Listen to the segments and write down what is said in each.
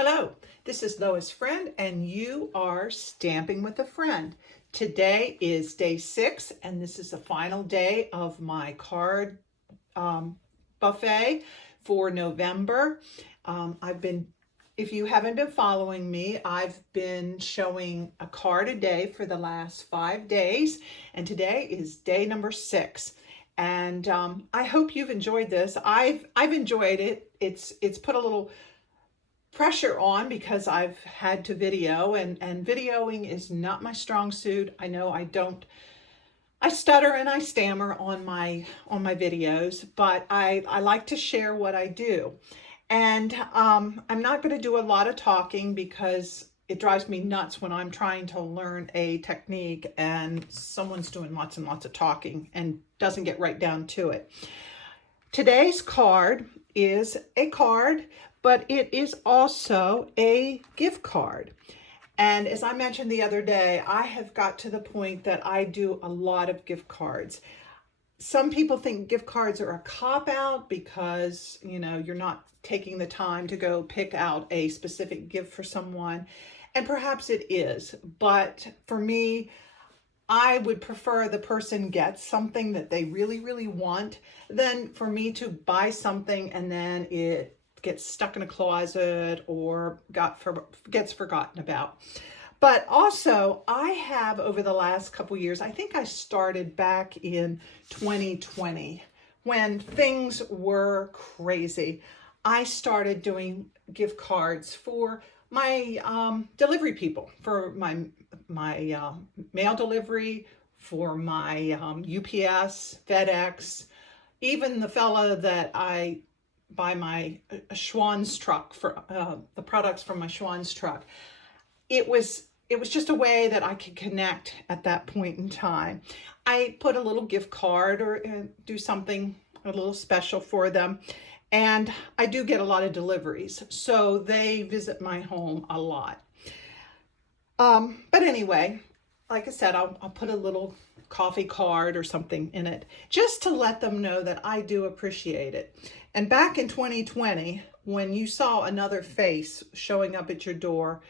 Hello, this is Lois Friend, and you are Stamping with a Friend. Today is day 6, and this is the final day of my card buffet for November. If you haven't been following me, I've been showing a card a day for the last 5 days, and today is day number 6. And I hope you've enjoyed this. I've enjoyed it. It's put a little pressure on because I've had to video, and videoing is not my strong suit. I know I stutter and I stammer on my videos, but I like to share what I do. And I'm not going to do a lot of talking because it drives me nuts when I'm trying to learn a technique and someone's doing lots and lots of talking and doesn't get right down to it. Today's card is a card, but it is also a gift card. And as I mentioned the other day, I have got to the point that I do a lot of gift cards. Some people think gift cards are a cop-out because, you're not taking the time to go pick out a specific gift for someone. And perhaps it is, but for me, I would prefer the person gets something that they really, really want than for me to buy something and then it gets stuck in a closet or gets forgotten about. But also, I have over the last couple years, I think I started back in 2020 when things were crazy. I started doing gift cards for my delivery people, for my mail delivery, for my UPS, FedEx, even the fella that I buy my Schwann's truck for the products from my Schwann's truck. It was just a way that I could connect at that point in time. I put a little gift card or do something a little special for them. And I do get a lot of deliveries, so they visit my home a lot. But anyway, like I said, I'll put a little coffee card or something in it just to let them know that I do appreciate it. And back in 2020, when you saw another face showing up at your door,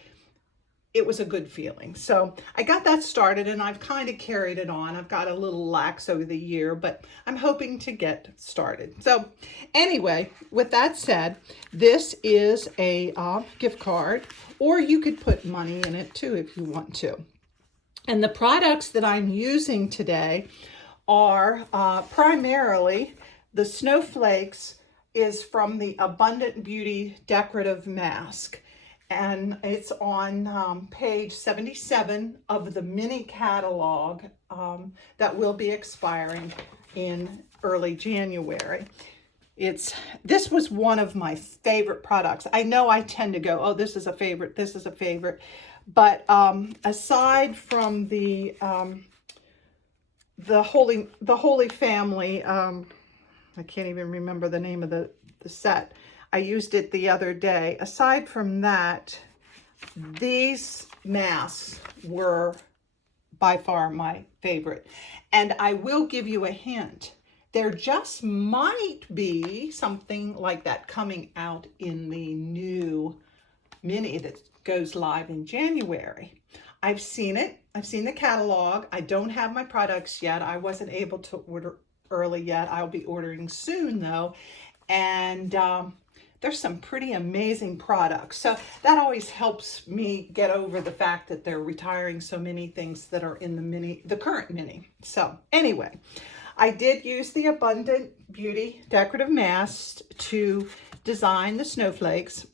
it was a good feeling. So I got that started and I've kind of carried it on. I've got a little lax over the year, but I'm hoping to get started. So anyway, with that said, this is a gift card, or you could put money in it too if you want to. And the products that I'm using today are primarily the snowflakes is from the Autumn Beauty Decorative Mask. And it's on page 77 of the mini catalog that will be expiring in early January. This was one of my favorite products. I know I tend to go, oh, this is a favorite, this is a favorite. But aside from the Holy Family, I can't even remember the name of the set. I used it the other day. Aside from that, these masks were by far my favorite. And I will give you a hint. There just might be something like that coming out in the new mini that goes live in January. I've seen it. I've seen the catalog. I don't have my products yet. I wasn't able to order early yet. I'll be ordering soon though. And there's some pretty amazing products. So that always helps me get over the fact that they're retiring so many things that are in the current mini. So anyway, I did use the Autumn Beauty Decorative Masks to design the snowflakes.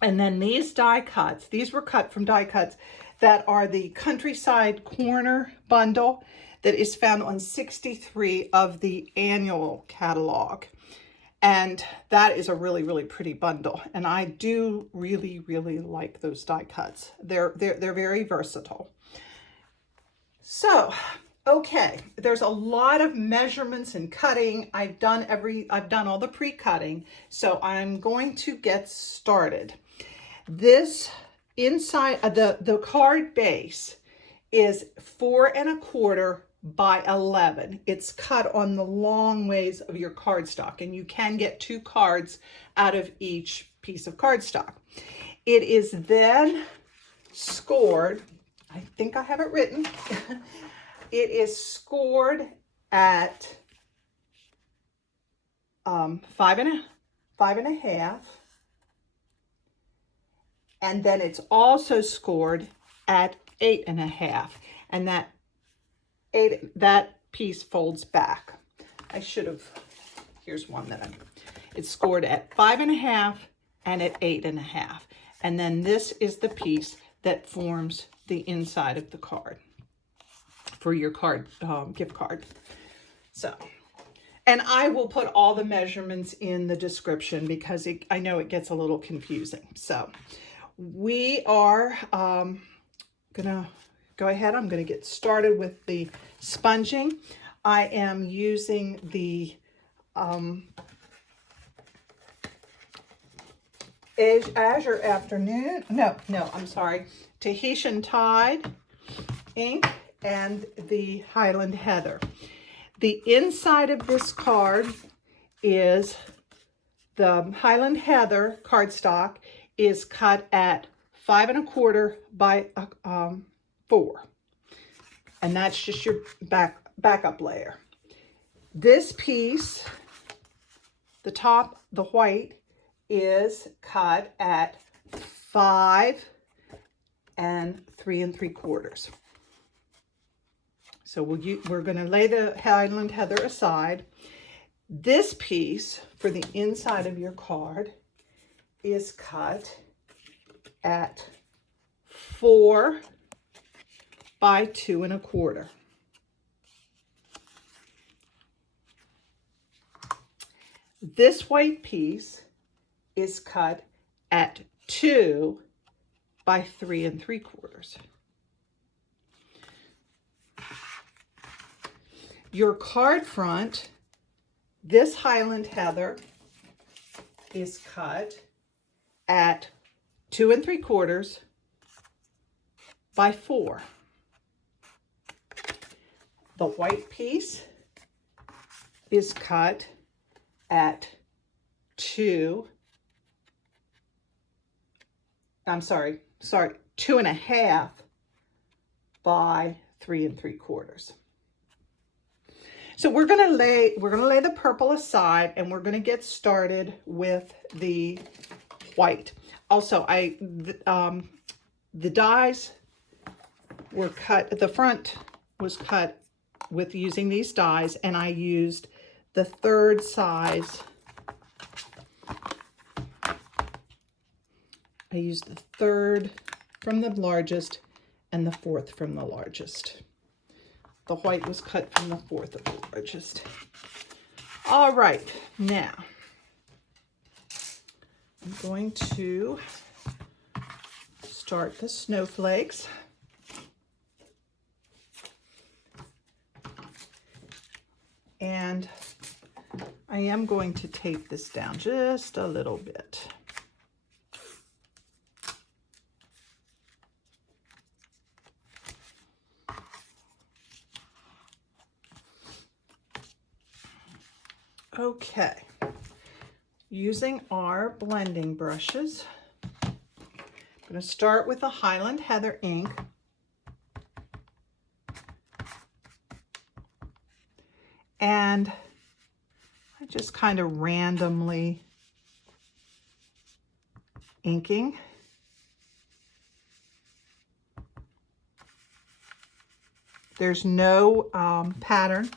And then these die cuts, these were cut from die cuts that are the Countryside Corner bundle that is found on 63 of the annual catalog. And that is a really, really pretty bundle. And I do really, really like those die cuts. They're very versatile. So, okay, there's a lot of measurements and cutting. I've done all the pre-cutting. So I'm going to get started. This inside the card base is 4 1/4 by 11. It's cut on the long ways of your cardstock, and you can get 2 cards out of each piece of cardstock. It is then scored, I think I have it written, it is scored at 5.5, and then it's also scored at 8.5, and that piece folds back. I should have, here's one that it's scored at 5.5 and at 8.5. And then this is the piece that forms the inside of the card for your card, gift card. So, and I will put all the measurements in the description because I know it gets a little confusing. So we are gonna go ahead. I'm gonna get started with the sponging. I am using the Azure Afternoon, I'm sorry, Tahitian Tide ink and the Highland Heather. The inside of this card is the Highland Heather cardstock is cut at 5.25 by 4. And that's just your backup layer. This piece, the top, the white, is cut at 5 3/3. So we're going to lay the Highland Heather aside. This piece for the inside of your card is cut at 4 by 2.25. This white piece is cut at 2 by 3.75. Your card front, this Highland Heather is cut at 2.75 by 4. The white piece is cut at 2.5 by 3.75. So we're gonna lay the purple aside, and we're gonna get started with the white. Also, the dies were cut. The front was cut with using these dies, and I used the third size. I used the third from the largest and the fourth from the largest. The white was cut from the fourth of the largest. All right, now I'm going to start the snowflakes. And I am going to tape this down just a little bit. Okay, using our blending brushes, I'm going to start with the Highland Heather ink. And I just kind of randomly inking. There's no pattern.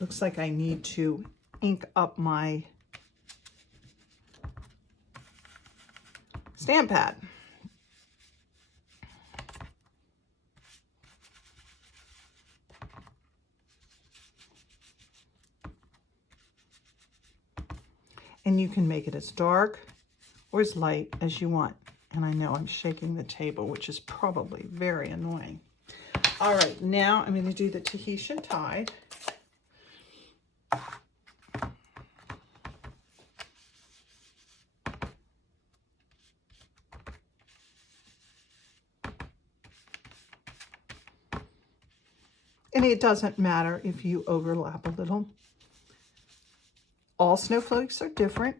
Looks like I need to ink up my stamp pad. And you can make it as dark or as light as you want. And I know I'm shaking the table, which is probably very annoying. All right, now I'm going to do the Tahitian Tide. And it doesn't matter if you overlap a little. All snowflakes are different.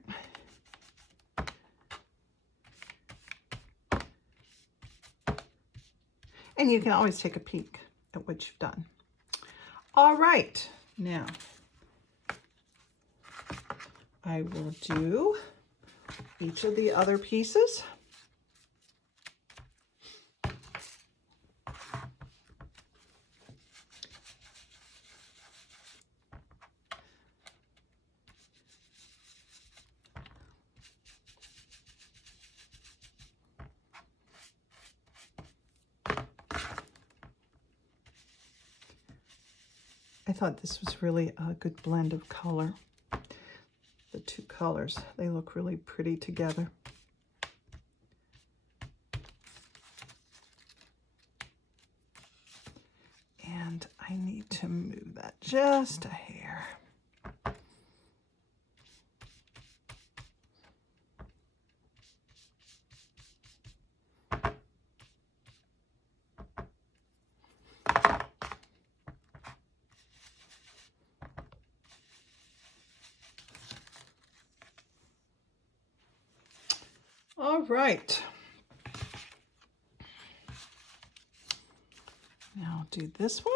And you can always take a peek at what you've done. All right, now I will do each of the other pieces. I thought this was really a good blend of color. The two colors, they look really pretty together. And I need to move that just a hair. All right. Now I'll do this one.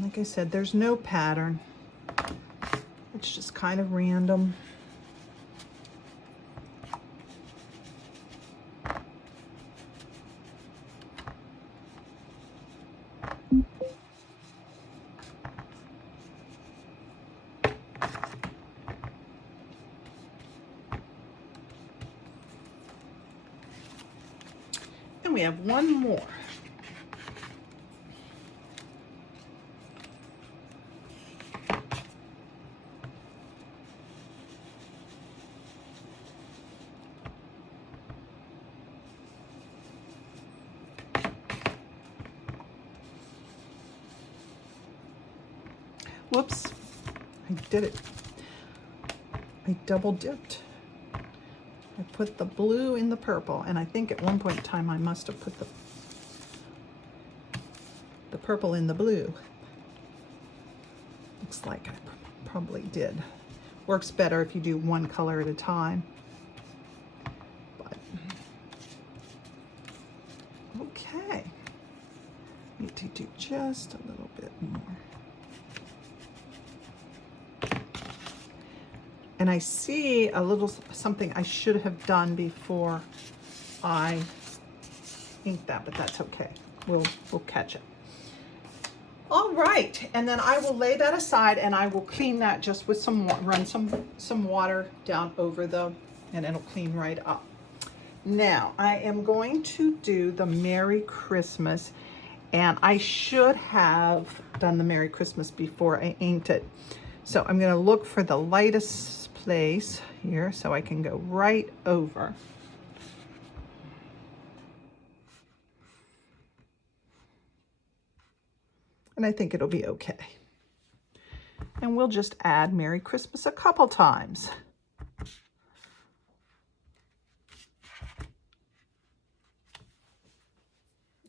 Like I said, there's no pattern. It's just kind of random. And we have one more. Whoops, I did it. I double dipped. I put the blue in the purple, and I think at one point in time I must have put the purple in the blue. Looks like I probably did. Works better if you do one color at a time. But okay, need to do just a little bit more. And I see a little something I should have done before I inked that, but that's okay. We'll catch it. All right, and then I will lay that aside and I will clean that just with run some water down over and it'll clean right up. Now I am going to do the Merry Christmas, and I should have done the Merry Christmas before I inked it. So I'm gonna look for the lightest place here so I can go right over. And I think it'll be okay. And we'll just add Merry Christmas a couple times.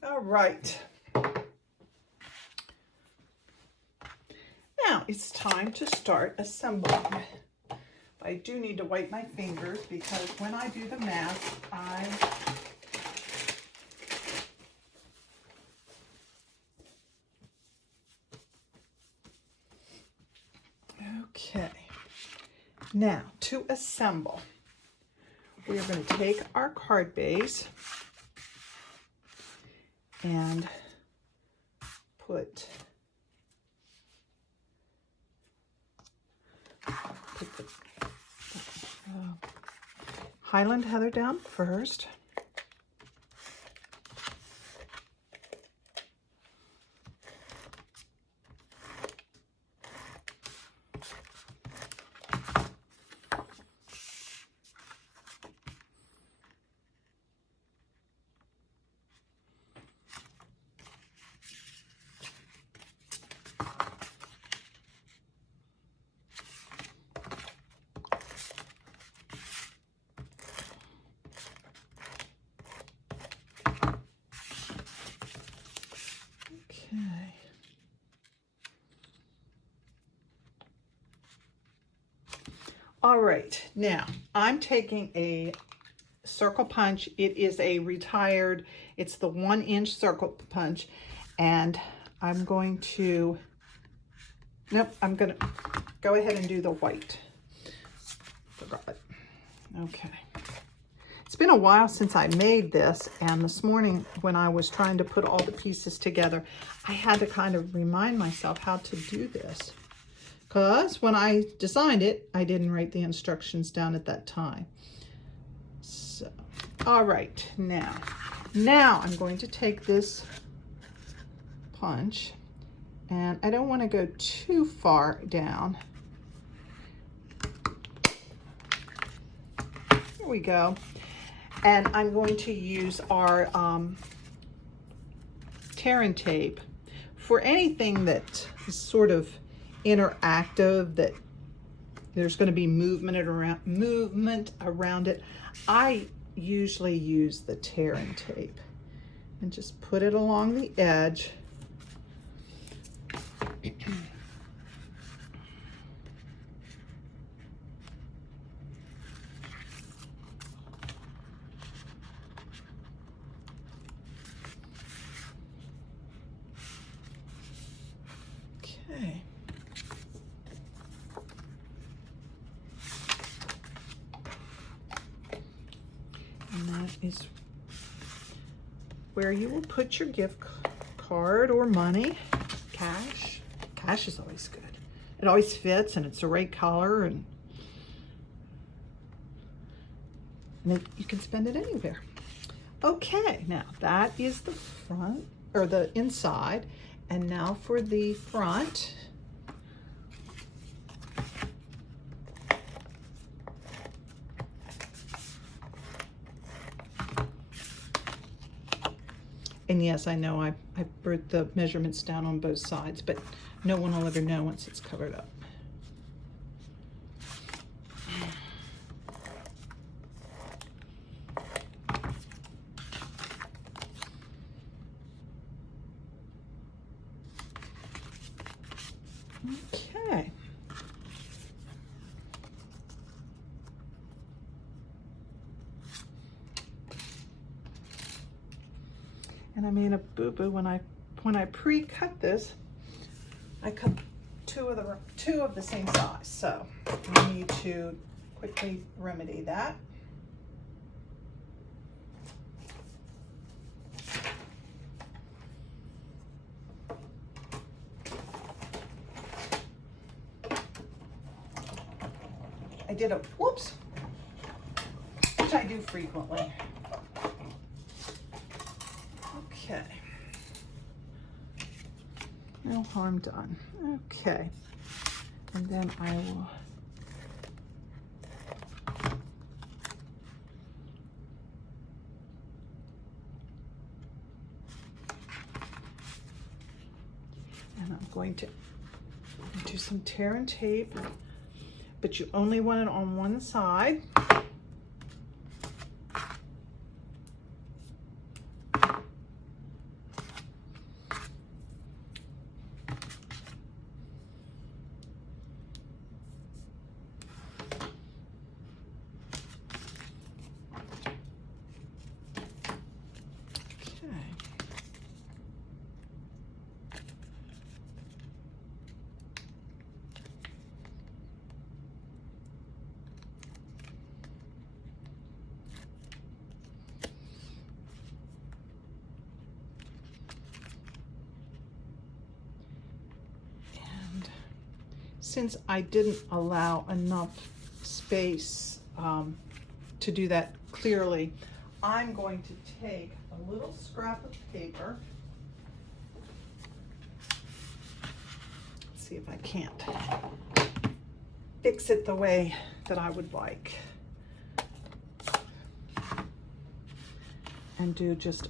All right. Now it's time to start assembling. I do need to wipe my fingers because when I do the mask, okay. Now to assemble, we are going to take our card base and put the Highland Heather down first. All right, now I'm taking a circle punch. It is a retired, it's the 1-inch circle punch, and I'm going to, nope, I'm gonna go ahead and do the white. Forgot. Okay. It's been a while since I made this, and this morning when I was trying to put all the pieces together, I had to kind of remind myself how to do this. Because when I designed it, I didn't write the instructions down at that time. So, all right, now I'm going to take this punch, and I don't want to go too far down. Here we go. And I'm going to use our tear and tape for anything that is sort of interactive, that there's going to be movement around it. I usually use the tear and tape and just put it along the edge. Okay. And that is where you will put your gift card or money. Cash. Cash is always good. It always fits, and it's the right color, and you can spend it anywhere. Okay, now that is the front, or the inside, and now for the front. And yes, I know I wrote the measurements down on both sides, but no one will ever know once it's covered up. Okay. And I made a boo-boo when I pre-cut this. I cut two of the same size, so I need to quickly remedy that. I did a whoops, which I do frequently. Okay. No harm done. Okay. And then I will I'm going to do some tear and tape, but you only want it on one side. Since I didn't allow enough space to do that clearly, I'm going to take a little scrap of paper. Let's see if I can't fix it the way that I would like. And do just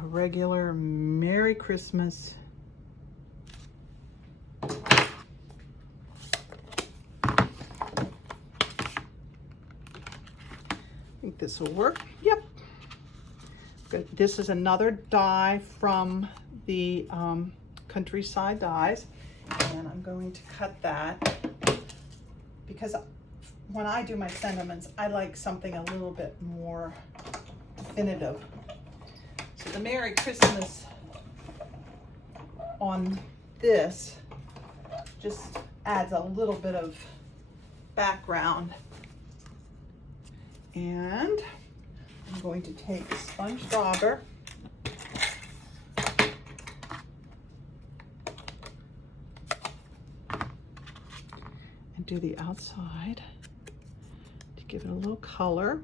a regular Merry Christmas. I think this will work. Yep. Good. This is another die from the Countryside Dies, and I'm going to cut that because when I do my sentiments, I like something a little bit more definitive. So the Merry Christmas on this just adds a little bit of background. And I'm going to take a sponge dauber and do the outside to give it a little color.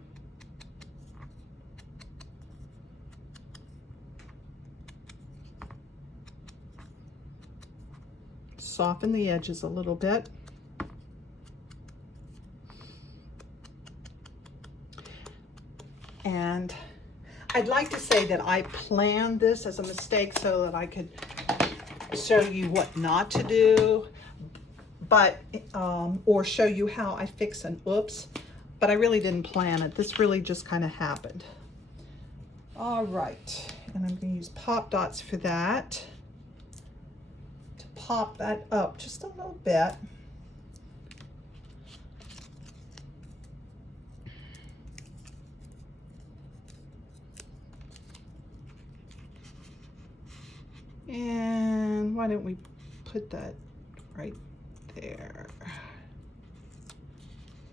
Soften the edges a little bit. And I'd like to say that I planned this as a mistake so that I could show you what not to do, but or show you how I fix an oops, but I really didn't plan it. This really just kind of happened. All right, and I'm going to use pop dots for that to pop that up just a little bit. And why don't we put that right there?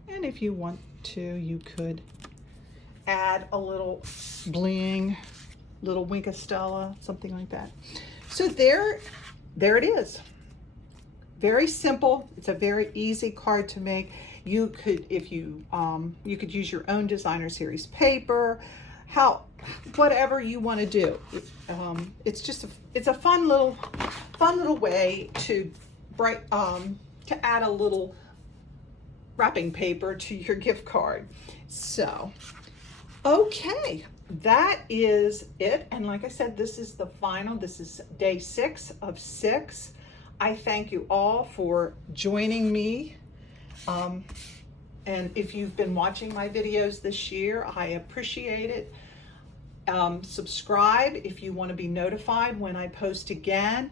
And if you want to, you could add a little bling, little Wink of Stella, something like that. So there it is. Very simple. It's a very easy card to make. You could, if you could use your own designer series paper, whatever you want to do. It's just it's a fun little way to to add a little wrapping paper to your gift card. So, okay, that is it. And like I said, this is the final. This is day 6 of 6. I thank you all for joining me. And if you've been watching my videos this year, I appreciate it. Subscribe if you want to be notified when I post again.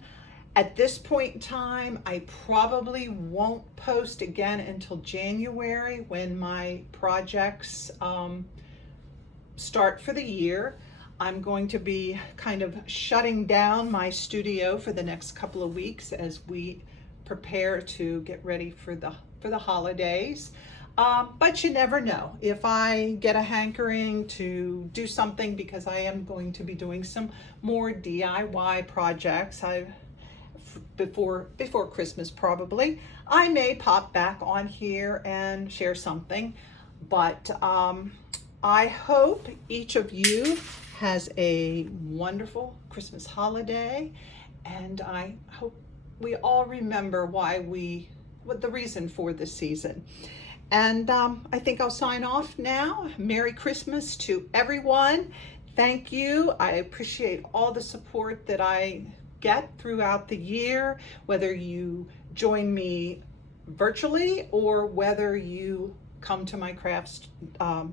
At this point in time, I probably won't post again until January when my projects start for the year. I'm going to be kind of shutting down my studio for the next couple of weeks as we prepare to get ready for the holidays. But you never know. If I get a hankering to do something, because I am going to be doing some more DIY projects before Christmas probably, I may pop back on here and share something. But I hope each of you has a wonderful Christmas holiday, and I hope we all remember what the reason for this season. And I think I'll sign off now. Merry Christmas to everyone. Thank you. I appreciate all the support that I get throughout the year, whether you join me virtually or whether you come to my craft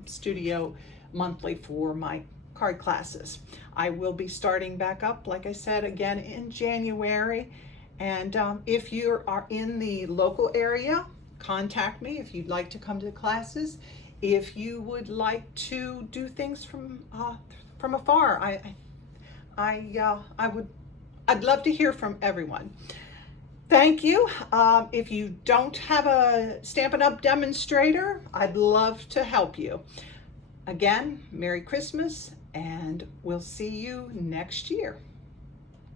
studio monthly for my card classes. I will be starting back up, like I said, again in January. And if you are in the local area, contact me if you'd like to come to classes. If you would like to do things from afar, I'd love to hear from everyone. Thank you. If you don't have a Stampin' Up! Demonstrator, I'd love to help you. Again, Merry Christmas, and we'll see you next year.